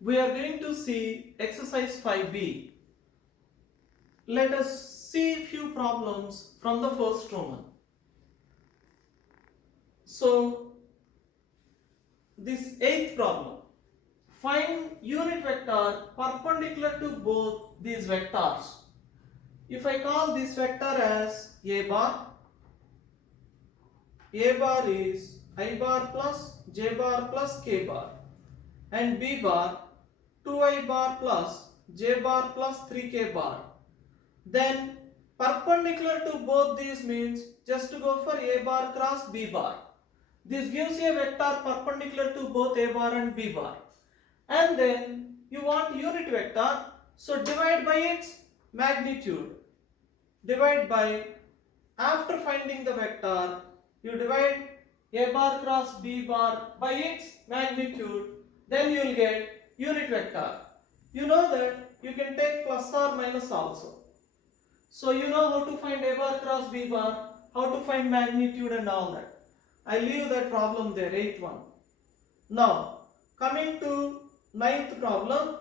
We are going to see exercise 5b. Let us see few problems from the first Roman. So, this eighth problem. Find unit vector perpendicular to both these vectors. If I call this vector as a bar is I bar plus j bar plus k bar, and b bar 2i bar plus j bar plus 3k bar. Then perpendicular to both these means just to go for a bar cross b bar. This gives you a vector perpendicular to both a bar and b bar. And then you want unit vector, so divide by its magnitude. Divide by, after finding the vector, you divide a bar cross b bar by its magnitude, then you will get unit vector. You know that you can take plus or minus also. So you know how to find a bar cross b bar, how to find magnitude and all that. I leave that problem there, 8th one. Now, coming to 9th problem,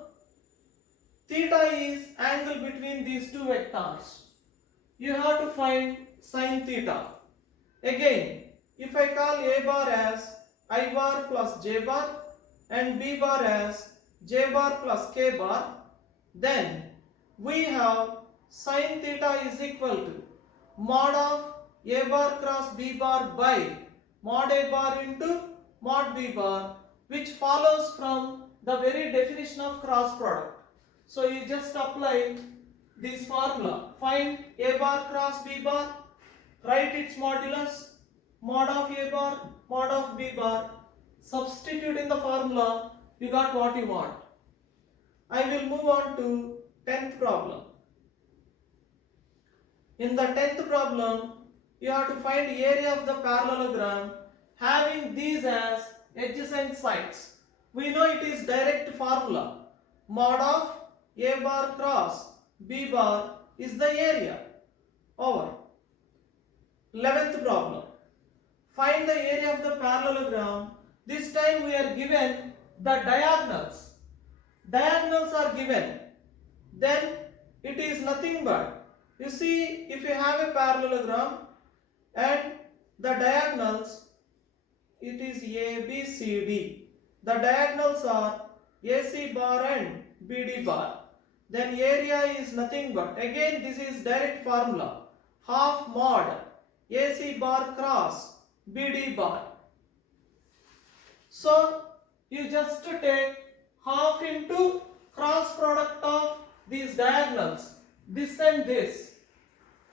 theta is angle between these two vectors. You have to find sin theta. Again, if I call a bar as I bar plus j bar and b bar as j bar plus k bar, then we have sin theta is equal to mod of a bar cross b bar by mod a bar into mod b bar, which follows from the very definition of cross product. So you just apply this formula. Find a bar cross b bar, write its modulus, mod of a bar, mod of b bar, substitute in the formula, you got what you want. I will move on to 10th problem. In the 10th problem, you have to find area of the parallelogram having these as adjacent sides. We know it is direct formula. Mod of a bar cross b bar is the area over. 11th problem. Find the area of the parallelogram. This time we are given the diagonals. Diagonals are given. Then it is nothing but, you see, if you have a parallelogram and the diagonals, it is A, B, C, D. The diagonals are AC bar and BD bar. Then area is nothing but, again this is direct formula, half mod AC bar cross BD bar. So you just take half into cross product of these diagonals, this and this.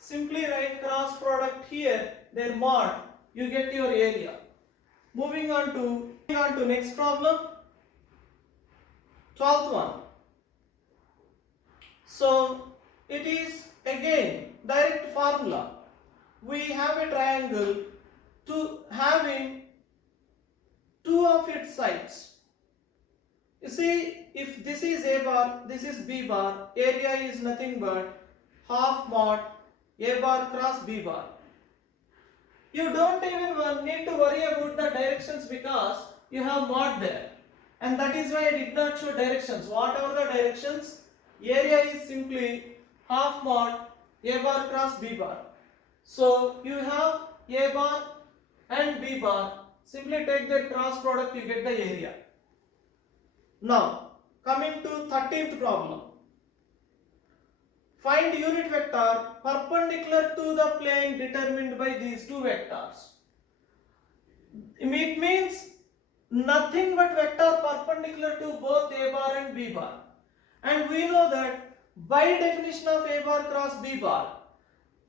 Simply write cross product here, their mod, you get your area. Moving on to next problem, 12th one. So it is again direct formula. We have a triangle to having two of its sides. You see, if this is a bar, this is b bar, area is nothing but half mod a bar cross b bar. You don't even need to worry about the directions because you have mod there, and that is why I did not show directions. Whatever the directions, area is simply half mod a bar cross b bar. So you have a bar and b bar, simply take their cross product, you get the area. Now coming to 13th problem. Find unit vector perpendicular to the plane determined by these two vectors. It means nothing but vector perpendicular to both a bar and b bar. And we know that by definition of a bar cross b bar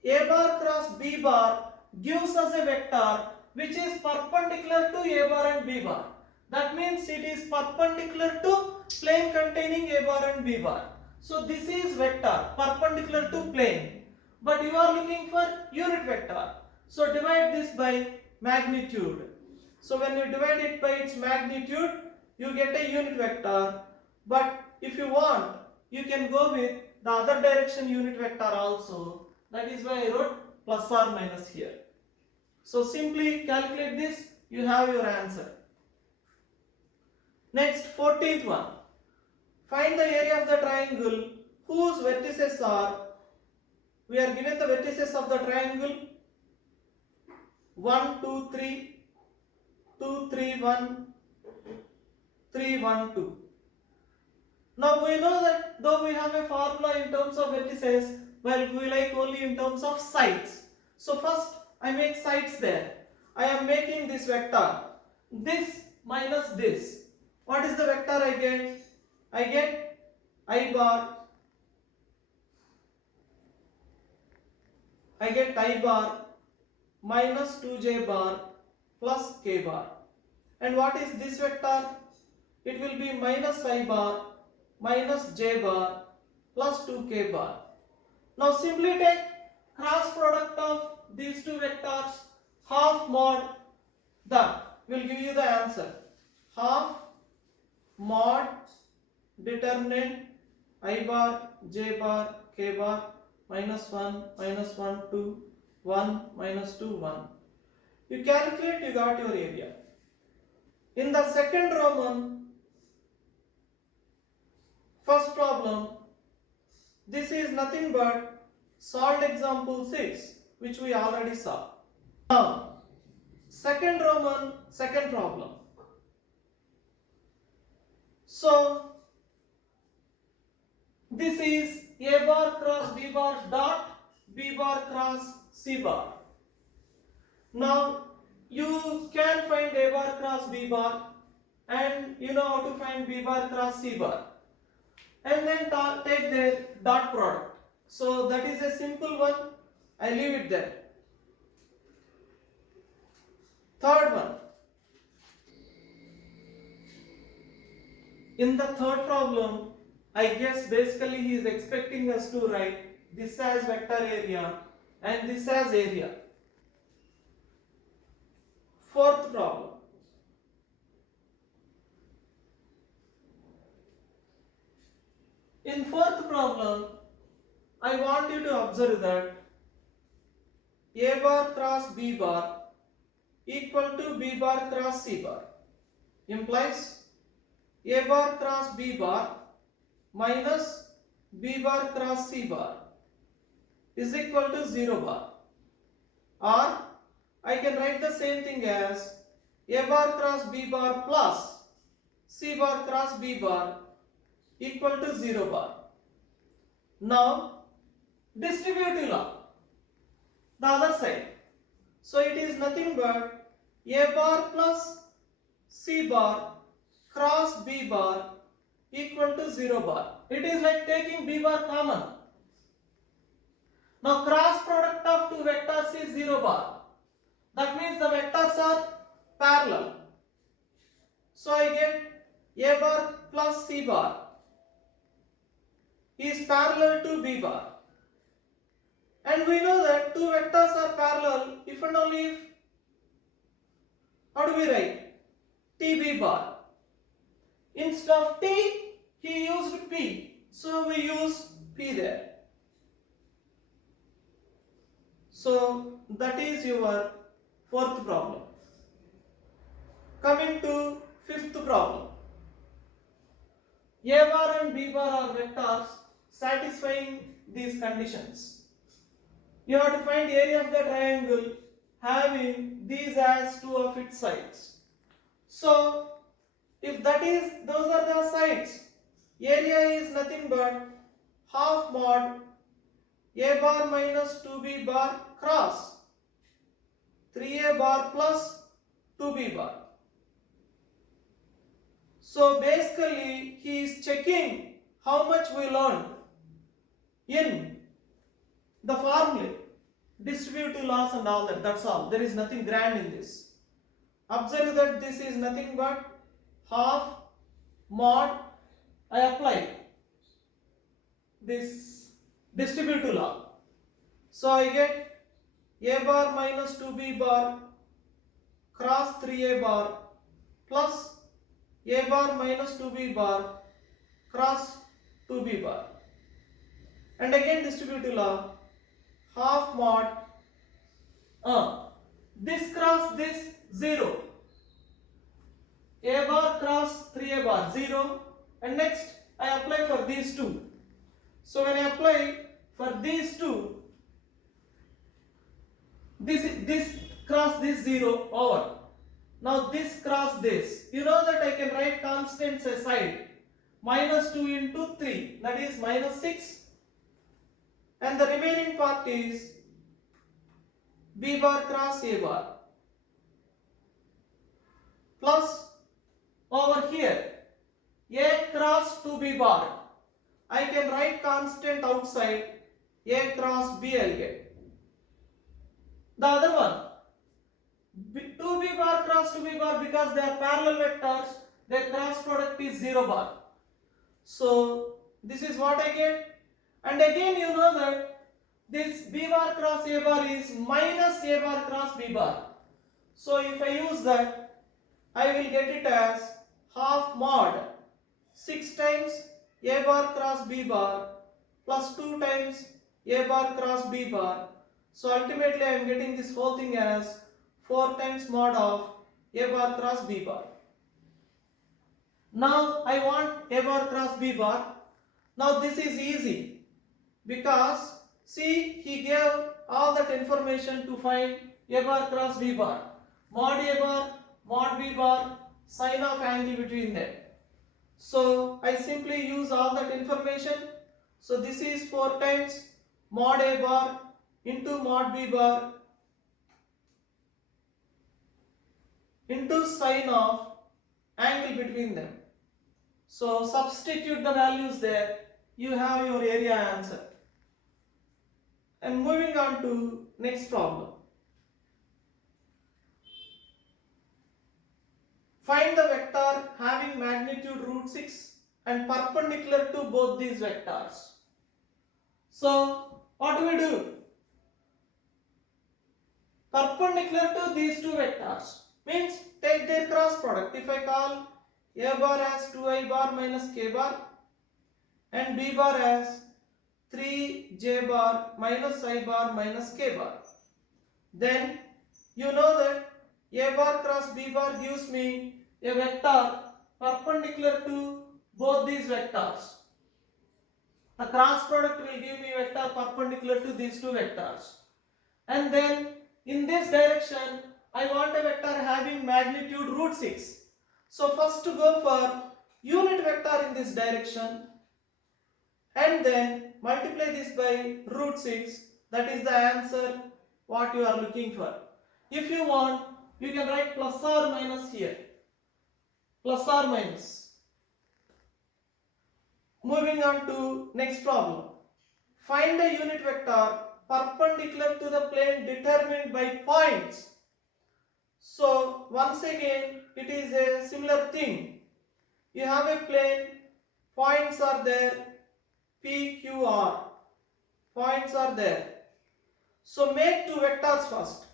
cross b bar gives us a vector which is perpendicular to a bar and b bar. That means it is perpendicular to plane containing a bar and b bar. So this is vector perpendicular to plane, but you are looking for unit vector. So divide this by magnitude. So when you divide it by its magnitude, you get a unit vector. But if you want, you can go with the other direction unit vector also. That is why I wrote plus or minus here. So simply calculate this, you have your answer. Next, 14th one. find the area of the triangle whose vertices are, we are given the vertices of the triangle 1, 2, 3, 2, 3, 1, 3, 1, 2. Now we know that though we have a formula in terms of vertices, well, we like only in terms of sides. So first I make sides there. I am making this vector. This minus this. What is the vector I get? I get I bar. I get I bar minus 2j bar plus k bar. And what is this vector? It will be minus I bar minus j bar plus 2k bar. Now simply take cross product of these two vectors, half mod, that will give you the answer. Half mod determinant I bar, j bar, k bar, minus 1, 2, 1, minus 2, 1. You calculate, you got your area. In the second Roman, first problem, this is nothing but solved example 6, which we already saw. Now, second Roman, second problem. So, this is A bar cross B bar dot B bar cross C bar. Now, you can find A bar cross B bar and you know how to find B bar cross C bar. And then take their dot product. So that is a simple one. I leave it there. Third one. In the third problem, I guess basically he is expecting us to write this as vector area and this as area. Fourth problem. In fourth problem, I want you to observe that A bar cross B bar equal to B bar cross C bar implies A bar cross B bar minus B bar cross C bar is equal to 0 bar. Or I can write the same thing as A bar cross B bar plus C bar cross B bar equal to 0 bar. Now distributive law, the other side. So it is nothing but A bar plus C bar cross B bar equal to 0 bar. It is like taking B bar common. Now cross product of two vectors is 0 bar. That means the vectors are parallel. So I get A bar plus C bar is parallel to B bar. And we know that two vectors are parallel if and only if, how do we write? TB bar. Instead of T, he used P. So we use P there. So that is your fourth problem. Coming to fifth problem. A bar and B bar are vectors satisfying these conditions. You have to find area of the triangle having these as two of its sides. So if that is, those are the sides, area is nothing but half mod A bar minus 2B bar cross 3A bar plus 2B bar. So basically he is checking how much we learned in the formula, distributive laws and all that. That's all. There is nothing grand in this. Observe that this is nothing but half mod. I apply this distributive law. So I get A bar minus 2B bar cross 3A bar plus A bar minus 2B bar cross 2B bar. And again distributive law, half mod this cross this 0, A bar cross 3A bar 0, and next I apply for these two. So when I apply for these two, this cross this 0 over. Now this cross this. You know that I can write constants aside. Minus 2 into 3, that is minus 6. And the remaining part is b bar cross a bar. Plus over here a cross 2b bar. I can write constant outside, a cross b I'll get. The other one, 2b bar cross 2b bar, because they are parallel vectors, their cross product is 0 bar. So this is what I get. And again you know that this b bar cross a bar is minus a bar cross b bar. So if I use that, I will get it as half mod 6 times a bar cross b bar plus 2 times a bar cross b bar. So ultimately I am getting this whole thing as 4 times mod of a bar cross b bar. Now I want a bar cross b bar. Now this is easy because see, he gave all that information to find a bar cross b bar. Mod a bar, mod b bar, sine of angle between them. So I simply use all that information. So this is 4 times mod a bar into mod b bar into sine of angle between them. So substitute the values there, you have your area answer. And moving on to next problem. Find the vector having magnitude root 6 and perpendicular to both these vectors. So what do we do? Perpendicular to these two vectors means take their cross product. If I call a bar as 2i bar minus k bar and b bar as 3j bar minus I bar minus k bar, then you know that a bar cross b bar gives me a vector perpendicular to both these vectors. The cross product will give me vector perpendicular to these two vectors. And then in this direction I want a vector having magnitude root 6. So first to go for unit vector in this direction and then multiply this by root 6. That is the answer what you are looking for. If you want, you can write plus or minus here. Plus or minus. Moving on to next problem. Find a unit vector perpendicular to the plane determined by points. So once again it is a similar thing. You have a plane, points are there, P, Q, R. Points are there. So make two vectors first.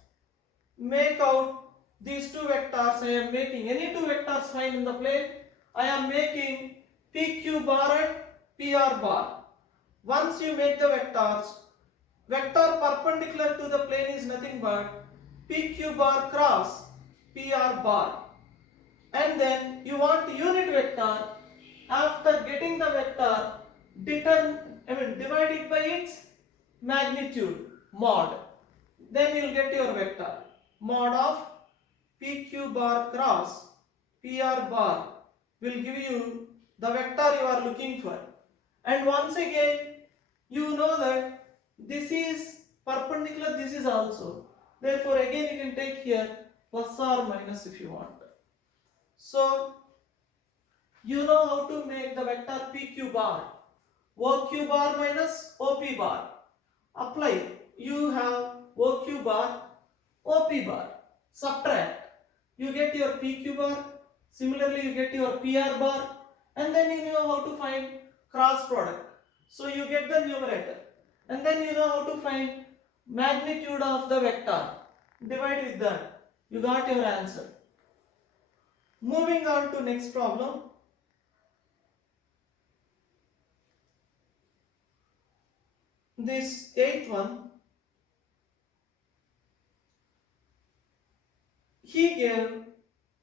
Make out these two vectors. I am making any two vectors fine in the plane. I am making PQ bar and PR bar. Once you make the vectors, vector perpendicular to the plane is nothing but PQ bar cross PR bar. And then you want unit vector. After getting the vector, divide it by its magnitude, mod. Then you will get your vector. Mod of PQ bar cross PR bar will give you the vector you are looking for. And once again, you know that this is perpendicular, this is also. Therefore, again you can take here plus or minus if you want. So, you know how to make the vector PQ bar. OQ bar minus OP bar. Apply. You have OQ bar, OP bar. Subtract. You get your PQ bar. Similarly, you get your PR bar. And then you know how to find cross product. So you get the numerator. And then you know how to find magnitude of the vector. Divide with that. You got your answer. Moving on to next problem. This 8th one, he gave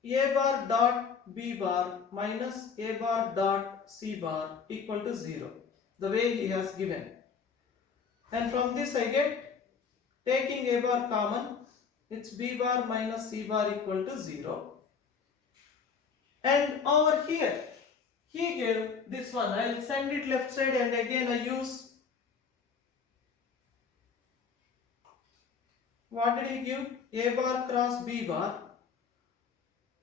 a bar dot b bar minus a bar dot c bar equal to 0, the way he has given. And from this I get, taking a bar common, it's b bar minus c bar equal to 0. And over here, he gave this one. I'll send it left side and again I use, what did he give? A bar cross b bar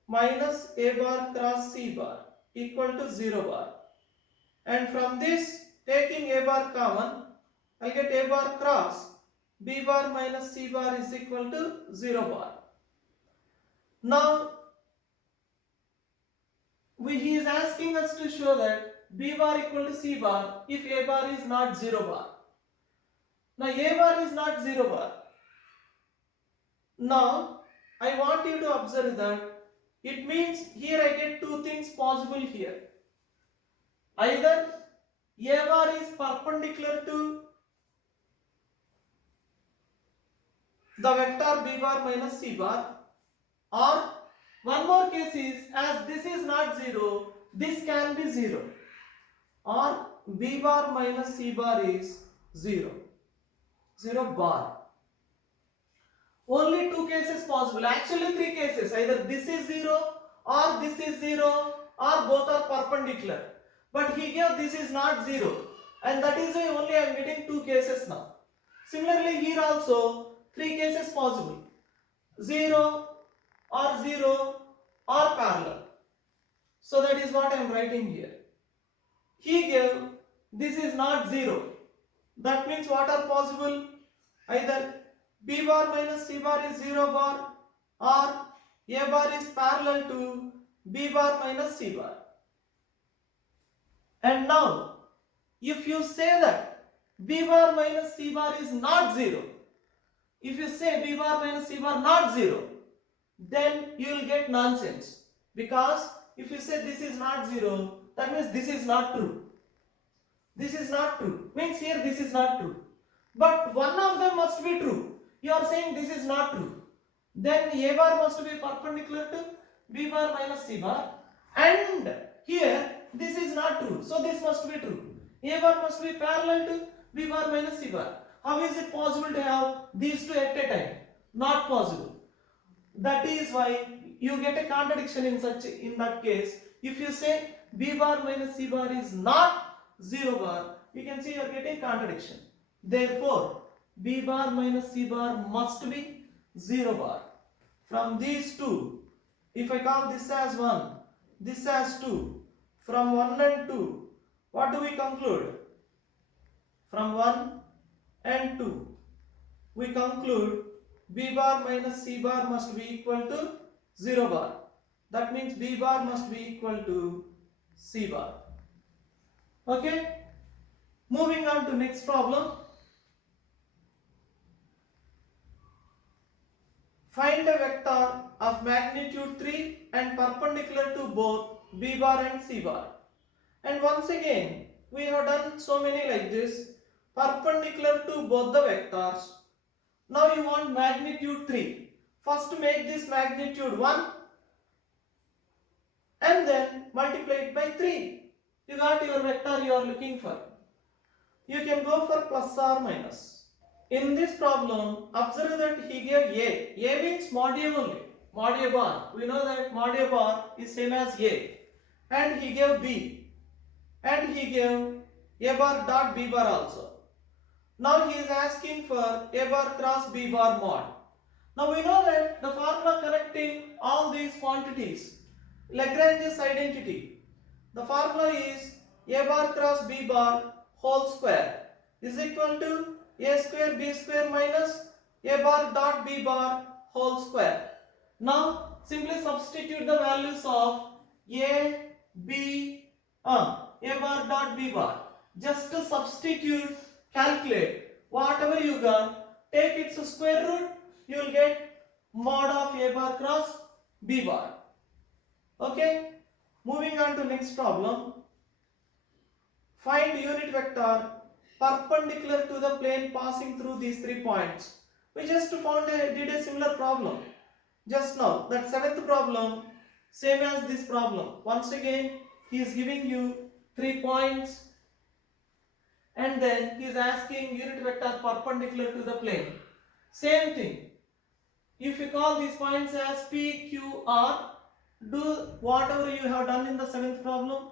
minus a bar cross c bar equal to 0 bar. And from this, taking a bar common, I'll get a bar cross b bar minus c bar is equal to 0 bar. Now, he is asking us to show that b bar equal to c bar if a bar is not 0 bar. Now, a bar is not 0 bar. Now, I want you to observe that it means here I get two things possible here. Either a bar is perpendicular to the vector b bar minus c bar, or one more case is, as this is not 0, this can be 0, or b bar minus c bar is 0 bar. Only two cases possible, actually three cases, either this is 0 or this is 0 or both are perpendicular. But he gave this is not 0, and that is why only I am getting two cases now. Similarly here also three cases possible, 0 or 0 or parallel. So that is what I am writing here. He gave this is not 0. That means what are possible? Either b bar minus c bar is 0 bar, or a bar is parallel to b bar minus c bar. And now, if you say that b bar minus c bar is not 0, if you say b bar minus c bar not 0, then you will get nonsense. Because if you say this is not 0, that means this is not true. This is not true. Means here this is not true. But one of them must be true. You are saying this is not true. Then a bar must be perpendicular to b bar minus c bar. And here this is not true. So this must be true. A bar must be parallel to b bar minus c bar. How is it possible to have these two at a time? Not possible. That is why you get a contradiction in that case. If you say b bar minus c bar is not 0 bar, you can see you are getting contradiction. Therefore, b bar minus c bar must be 0 bar. From these two, if I count this as 1, this as 2, from 1 and 2, what do we conclude? From 1 and 2, we conclude b bar minus c bar must be equal to 0 bar. That means b bar must be equal to c bar. Okay? Moving on to next problem. Find a vector of magnitude 3 and perpendicular to both b bar and c bar. And once again, we have done so many like this, perpendicular to both the vectors. Now you want magnitude 3. First make this magnitude 1 and then multiply it by 3. You got your vector you are looking for. You can go for plus or minus. In this problem, observe that he gave A. A means mod A only. Mod A bar. We know that mod A bar is same as A. And he gave B. And he gave A bar dot B bar also. Now he is asking for A bar cross B bar mod. Now we know that the formula connecting all these quantities, Lagrange's identity. The formula is A bar cross B bar whole square is equal to a square b square minus a bar dot b bar whole square. Now simply substitute the values of a bar dot b bar. Just to substitute, calculate whatever you got, take its square root, you will get mod of a bar cross b bar. Okay, moving on to next problem. Find unit vector perpendicular to the plane passing through these 3 points. We just did a similar problem just now. That 7th problem, Same as this problem. Once again, he is giving you 3 points and then he is asking unit vector perpendicular to the plane. Same thing. If you call these points as P, Q, R, do whatever you have done in the 7th problem,